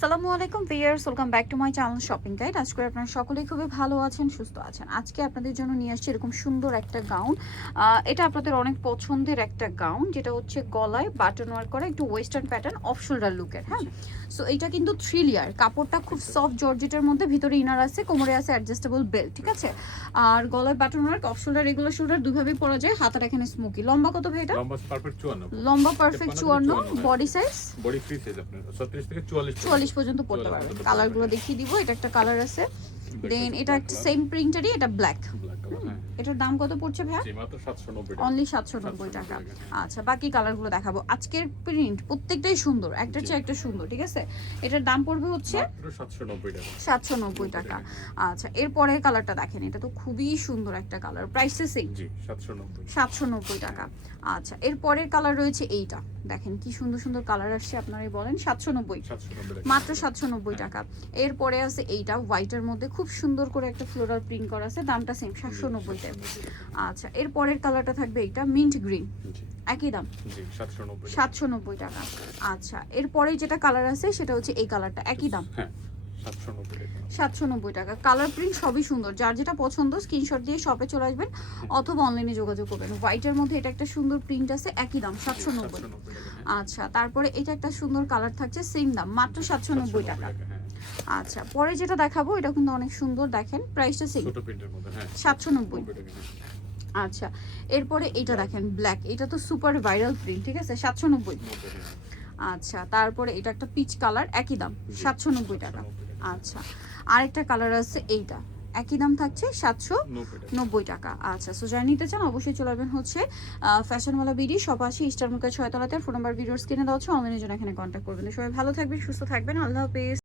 আসসালামু আলাইকুম viewers, welcome back to my channel shopping guide. আজকে আপনারা সকলেই খুবই ভালো আছেন, সুস্থ আছেন। আজকে আপনাদের জন্য নিয়ে আসছি এরকম সুন্দর একটা গাউন। এটা আপনাদের অনেক পছন্দের একটা গাউন, যেটা হচ্ছে গলায় বাটন ওয়ার্ক করা, একটু ওয়েস্টার্ন প্যাটার্ন, অফ শোল্ডার লুকের। হ্যাঁ, সো এইটা কিন্তু 3 লেয়ার, কাপড়টা খুব সফট জর্জেটের মধ্যে, ভিতরে ইনার আছে, কোমরে আছে অ্যাডজাস্টেবল বেল্ট, ঠিক আছে। আর গলায় button work, off shoulder, regular shoulder দুইভাবেই পরা যায়। হাতার এখানে স্মোকি। লম্বা কত ভাই এটা? লম্বা পারফেক্ট 54। লম্বা perfect 54। Body size body free size আপনার 36 থেকে 44 পর্যন্ত পড়তে পারবেন। কালারগুলো দেখিয়ে দিব। এটা একটা কালার আছে, দেন এটা একটা সেম প্রিন্টারই, এটা ব্ল্যাক। এটার দাম কত পড়ছে ভাইয়া? জি মাত্র 790 টাকা। অনলি 790 টাকা। আচ্ছা, বাকি কালারগুলো দেখাবো। আজকের প্রিন্ট প্রত্যেকটাই সুন্দর, একটার চেয়ে একটা সুন্দর, ঠিক আছে। এটার দাম পড়বে হচ্ছে মাত্র 790 টাকা। 790 টাকা। আচ্ছা, এর পরের কালারটা দেখেন, এটা তো খুবই সুন্দর একটা কালার। প্রাইসটা সেম, জি 790 790 টাকা। আচ্ছা, এর পরের কালার রয়েছে এইটা, দেখেন কি সুন্দর সুন্দর কালার আসছে, আপনারাই বলেন। 790 মাত্র 790 টাকা। এরপরে আছে এইটা হোয়াইটের মধ্যে, খুব সুন্দর করে একটা ফ্লোরাল প্রিন্ট করা আছে, দামটা সেম 790 টাকা। আচ্ছা, এর পরের কালারটা থাকবে এইটা মিন্ট গ্রিন, একই দাম, জি 790 টাকা। আচ্ছা, এরপরে যেটা কালার আছে সেটা হচ্ছে এই কালারটা, একই দাম, হ্যাঁ 790 টাকা। 790 টাকা। কালার প্রিন্ট সবই সুন্দর, যার যেটা পছন্দ স্ক্রিনশট দিয়ে শপে চলে আসবেন অথবা অনলাইনে যোগাযোগ করবেন। হোয়াইটের মধ্যে এটা একটা সুন্দর প্রিন্ট আছে, একই দাম 790। আচ্ছা, তারপরে এটা একটা সুন্দর কালার থাকছে, সেম দাম, মাত্র 790 টাকা। আচ্ছা, পরে যেটা দেখাবো এটা কিন্তু অনেক সুন্দর, দেখেন প্রাইসটা সেম, ছোট প্রিন্টের মধ্যে, হ্যাঁ 790। আচ্ছা, এরপরে এটা দেখেন ব্ল্যাক, এটা তো সুপার ভাইরাল প্রিন্ট, ঠিক আছে, 790। আচ্ছা, তারপরে এটা একটা পিচ কালার, একই দাম 790 টাকা। আচ্ছা, আরেকটা কালার আছে এইটা, একই দাম থাকছে 790 টাকা। আচ্ছা, সো যারা নিতে চান অবশ্যই চলে আসবেন হচ্ছে ফ্যাশনওয়ালা বিডি, সপাশি ইস্টার মুখে 6 তলাতে। ফোন নাম্বার ভিডিওর স্ক্রিনে দেওয়া হচ্ছে, অনলাইনের জন্য এখানে কন্ট্যাক্ট করবেন। সবাই ভালো থাকবেন, সুস্থ থাকবেন, আল্লাহ হাফেজ।